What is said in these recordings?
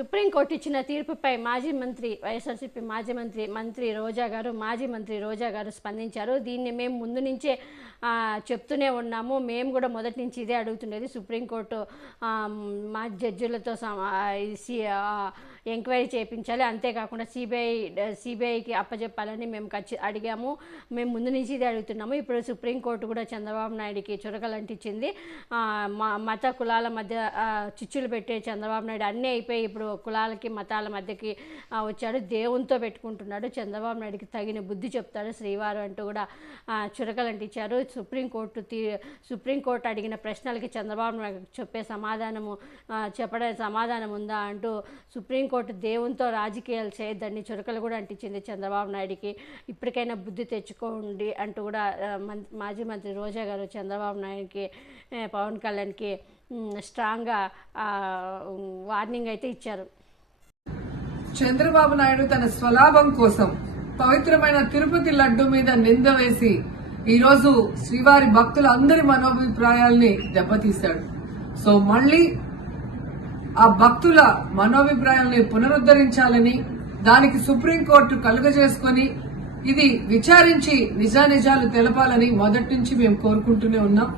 Supreme court ఇచ్చిన తీర్పుపై మాజీ మంత్రి వైఎస్ఆర్సీపీ మాజీ మంత్రి మంత్రి రోజా గారు మాజీ మంత్రి రోజా గారు స్పందించారు. దీన్ని మేము ముందు నుంచే చెప్తూనే ఉన్నాము. మేము కూడా మొదటి నుంచి ఇదే అడుగుతుండేది. సుప్రీంకోర్టు మా జడ్జిలతో ఎంక్వైరీ చేయించాలి అంతేకాకుండా సిబిఐ సిబిఐకి అప్పచెప్పాలని మేము ఖచ్చి అడిగాము. మేము ముందు నుంచి ఇదే అడుగుతున్నాము. ఇప్పుడు సుప్రీంకోర్టు కూడా చంద్రబాబు నాయుడికి చురకలంటించింది మా మ- మత కులాల మధ్య చిచ్చులు పెట్టే చంద్రబాబు నాయుడు అన్నీ అయిపోయి ఇప్పుడు కులాలకి మతాల మధ్యకి వచ్చాడు. దేవునితో పెట్టుకుంటున్నాడు. చంద్రబాబు నాయుడికి తగిన బుద్ధి చెప్తాడు. శ్రీవారు అంటూ కూడా చురకలంటించారు చురకలు అంటించారు. సుప్రీంకోర్టు తీ సుప్రీంకోర్టు అడిగిన ప్రశ్నలకి చంద్రబాబు నాయుడు చెప్పే సమాధానము ఆ, చెప్పడం సమాధానం ఉందా అంటూ సుప్రీంకోర్టు దేవునితో రాజకీయాలు చేయొద్దని చురకలు కూడా అంటించింది చంద్రబాబు నాయుడికి. ఇప్పటికైనా బుద్ధి తెచ్చుకోండి అంటూ కూడా మం- మాజీ మంత్రి రోజా గారు చంద్రబాబు నాయుడికి పవన్ కళ్యాణ్కి స్ట్రాంగ్గా వార్నింగ్ అయితే ఇచ్చారు. చంద్రబాబు నాయుడు తన స్వలాభం కోసం పవిత్రమైన తిరుపతి లడ్డు మీద నింద వేసి ఈరోజు శ్రీవారి భక్తుల అందరి మనోభిప్రాయాల్ని దెబ్బతీశాడు. సో మళ్ళీ ఆ భక్తుల మనోభిప్రాయాల్ని పునరుద్ధరించాలని దానికి సుప్రీంకోర్టు కలుగజేసుకొని ఇది విచారించి నిజానిజాలు తెలపాలని మొదటి నుంచి మేము కోరుకుంటూనే ఉన్నాం.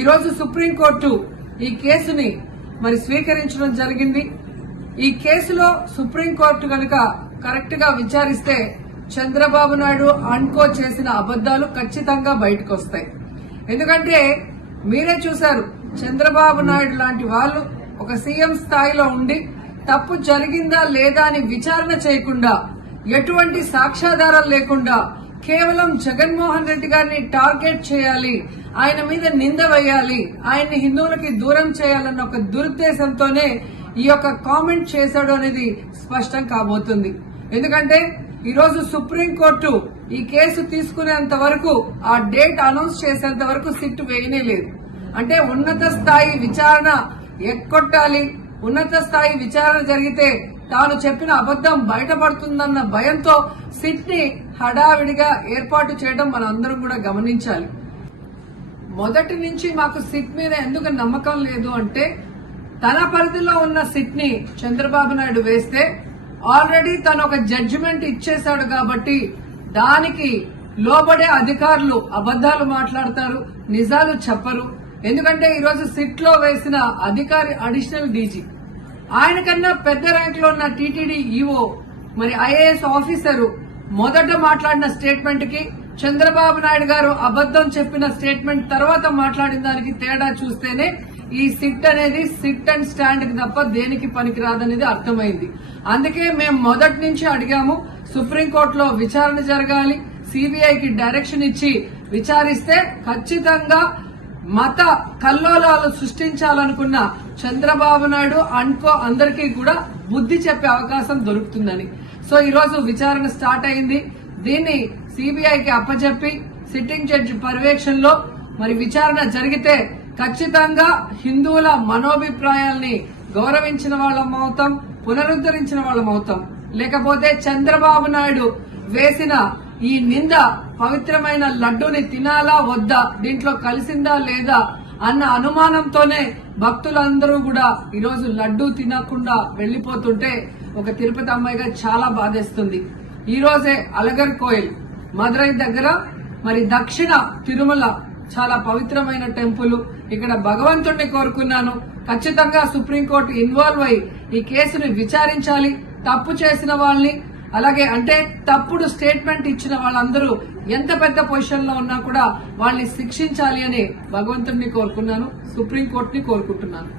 ఈరోజు సుప్రీంకోర్టు ఈ కేసుని మరి స్వీకరించడం జరిగింది. ఈ కేసులో సుప్రీంకోర్టు కనుక కరెక్ట్గా విచారిస్తే చంద్రబాబు నాయుడు అన్కో చేసిన అబద్దాలు ఖచ్చితంగా బయటకు వస్తాయి ఎందుకంటే మీరే చూశారు చంద్రబాబు నాయుడు లాంటి వాళ్ళు ఒక సీఎం స్థాయిలో ఉండి తప్పు జరిగిందా లేదా అని విచారణ చేయకుండా ఎటువంటి సాక్ష్యాధారాలు లేకుండా కేవలం జగన్మోహన్ రెడ్డి గారిని టార్గెట్ చేయాలి ఆయన మీద నింద వేయాలి ఆయన్ని హిందువులకి దూరం చేయాలన్న ఒక దురుద్దేశంతోనే ఈ యొక్క కామెంట్ చేశాడు అనేది స్పష్టం కాబోతుంది. ఎందుకంటే ఈరోజు సుప్రీంకోర్టు ఈ కేసు తీసుకునేంత వరకు ఆ డేట్ అనౌన్స్ చేసేంత వరకు సిట్ వేయనే లేదు. అంటే ఉన్నత స్థాయి విచారణ ఎక్కొట్టాలి. ఉన్నత స్థాయి విచారణ జరిగితే తాను చెప్పిన అబద్దం బయటపడుతుందన్న భయంతో సిట్ని హడావిడిగా ఏర్పాటు చేయడం మనందరం కూడా గమనించాలి. మొదటి నుంచి మాకు సిట్ మీద ఎందుకు నమ్మకం లేదు అంటే తన పరిధిలో ఉన్న సిట్ని చంద్రబాబు నాయుడు వేస్తే ఆల్రెడీ తను ఒక జడ్జిమెంట్ ఇచ్చేశాడు కాబట్టి దానికి లోబడే అధికారులు అబద్దాలు మాట్లాడతారు నిజాలు చెప్పరు. ఎందుకంటే ఈరోజు సిట్లో వేసిన అధికారి అడిషనల్ డీజీ. ఆయన కన్నా పెద్ద ర్యాంక్లో ఉన్న టీటీడీ ఈఓ మరి ఐఏఎస్ ఆఫీసరు మొదట మాట్లాడిన స్టేట్మెంట్కి చంద్రబాబు నాయుడు గారు అబద్దం చెప్పిన స్టేట్మెంట్ తర్వాత మాట్లాడిన దానికి తేడా చూస్తేనే ఈ సిట్ అనేది సిట్ అండ్ స్టాండ్కి తప్ప దేనికి పనికిరాదనేది అర్థమైంది. అందుకే మేము మొదటి నుంచి అడిగాము సుప్రీంకోర్టులో విచారణ జరగాలి సిబిఐకి డైరెక్షన్ ఇచ్చి విచారిస్తే ఖచ్చితంగా మత కల్లోలాలు సృష్టించాలనుకున్న చంద్రబాబు నాయుడు అన్కో అందరికీ కూడా బుద్ధి చెప్పే అవకాశం దొరుకుతుందని. సో ఈరోజు విచారణ స్టార్ట్ అయింది. దీన్ని సిబిఐకి అప్పచెప్పి సిట్టింగ్ జడ్జి పర్యవేక్షణలో మరి విచారణ జరిగితే ఖచ్చితంగా హిందువుల మనోభిప్రాయాల్ని గౌరవించిన వాళ్ళం అవుతాం పునరుద్ధరించిన వాళ్ళం అవుతాం. లేకపోతే చంద్రబాబు నాయుడు వేసిన ఈ నింద పవిత్రమైన లడ్డూని తినాలా వద్దా దీంట్లో కలిసిందా లేదా అన్న అనుమానంతోనే భక్తులందరూ కూడా ఈరోజు లడ్డూ తినకుండా వెళ్ళిపోతుంటే ఒక తిరుపతి అమ్మాయిగా చాలా బాధేస్తుంది. ఈ రోజే అలగర్ కోయిల్ మదురై దగ్గర మరి దక్షిణ తిరుమల చాలా పవిత్రమైన టెంపుల్. ఇక్కడ భగవంతుణ్ణి కోరుకున్నాను. ఖచ్చితంగా సుప్రీంకోర్టు ఇన్వాల్వ్ అయి ఈ కేసుని విచారించాలి. తప్పు చేసిన వాళ్ళని అలాగే అంటే తప్పుడు స్టేట్మెంట్ ఇచ్చిన వాళ్ళందరూ ఎంత పెద్ద పొజిషన్లో ఉన్నా కూడా వాళ్ళని శిక్షించాలి అని భగవంతుడిని కోరుకున్నాను సుప్రీంకోర్టుని కోరుకుంటున్నాను.